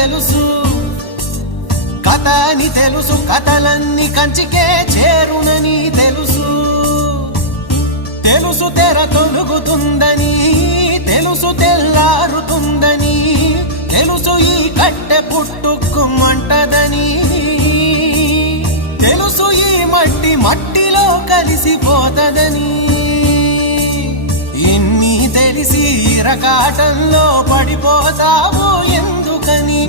తెలుసు, కథ అని తెలుసు, కథలన్నీ కంచికే చేరునని తెలుసు. తెలుసు తెర తొలుగుతుందని, తెలుసు తెల్లారుతుందని, తెలుసు ఈ కట్టె పుట్టుకుమంటదని, తెలుసు ఈ మట్టి మట్టిలో కలిసిపోతదని. ఇన్ని తెలిసి ఇరకాటంలో పడిపోతావు ఎందుకని?